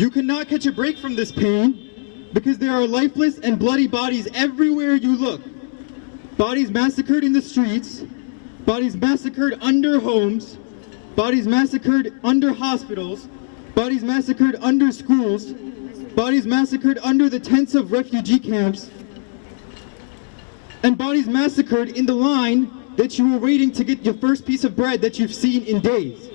You cannot catch a break from this pain because there are lifeless and bloody bodies everywhere you look. Bodies massacred in the streets, bodies massacred under homes, bodies massacred under hospitals, bodies massacred under schools, bodies massacred under the tents of refugee camps, and bodies massacred in the line that you were waiting to get your first piece of bread that you've seen in days.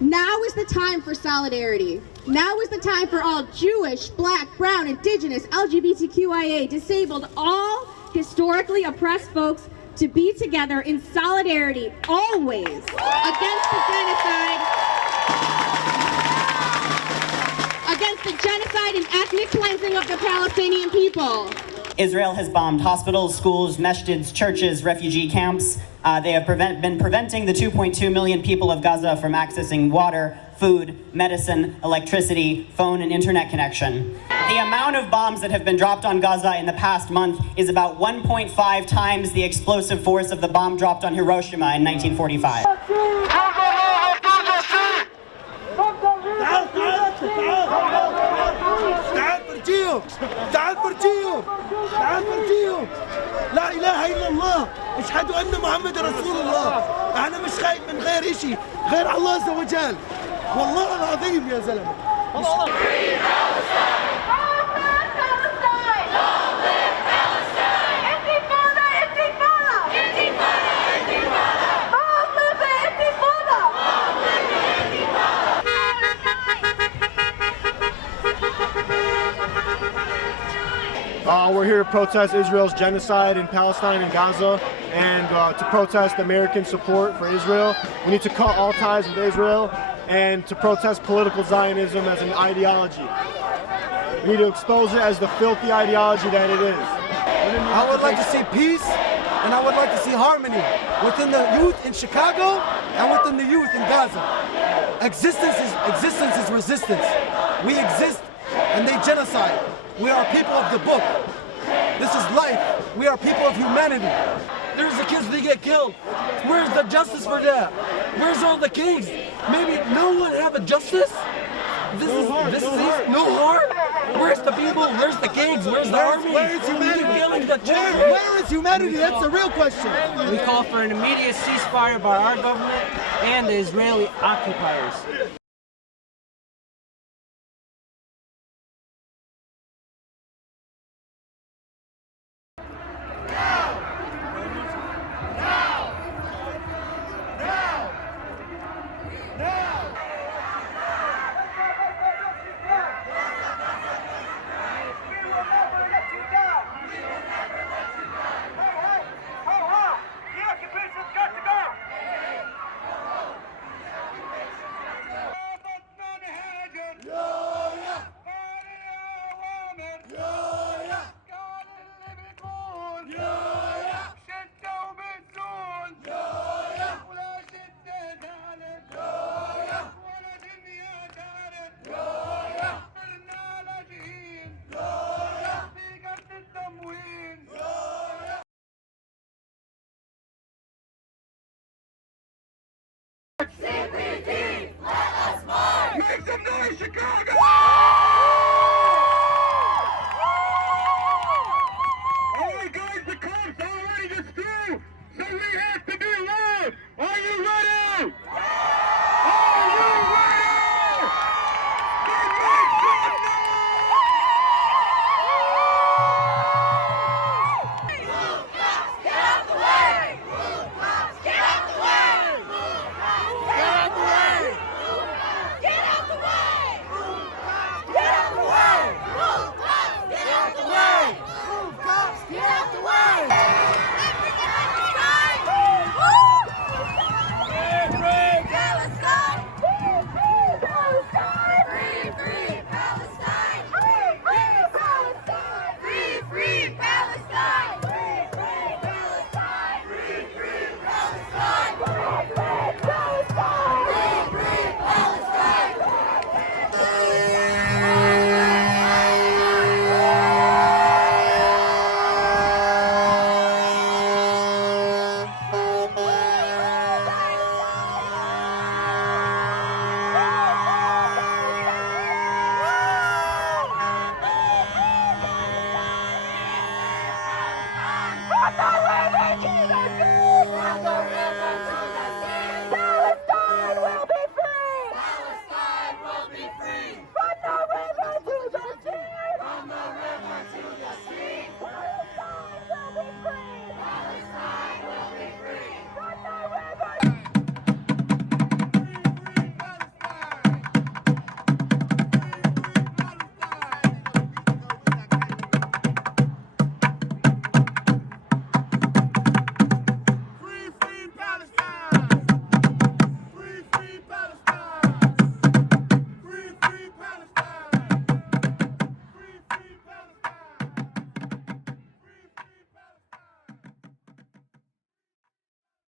Now is the time for solidarity. Now is the time for all Jewish, Black, Brown, Indigenous, LGBTQIA, disabled, all historically oppressed folks to be together in solidarity always against the genocide and ethnic cleansing of the Palestinian people. Israel has bombed hospitals, schools, masjids, churches, refugee camps. They have been preventing the 2.2 million people of Gaza from accessing water, food, medicine, electricity, phone, and internet connection. The amount of bombs that have been dropped on Gaza in the past month is about 1.5 times the explosive force of the bomb dropped on Hiroshima in 1945. تعال فرجيهم لا إله إلا الله اشهد أن محمد رسول الله أنا مش خايف من غير إشي غير الله عز وجل والله العظيم يا زلمة We're here to protest Israel's genocide in Palestine and Gaza and to protest American support for Israel. We need to cut all ties with Israel and to protest political Zionism as an ideology. We need to expose it as the filthy ideology that it is. I would like to see peace and I would like to see harmony within the youth in Chicago and within the youth in Gaza. Existence is resistance. We exist and they genocide. We are people of the book. This is life. We are people of humanity. There's the kids that get killed. Where's the justice for that? Where's all the kings? Maybe no one have a justice? This is no harm? Where's the people? Where's the kings? Where's the army? Where is humanity? Where is humanity? That's the real question. We call for an immediate ceasefire by our government and the Israeli occupiers. CPT, let us march! Make some noise, Chicago!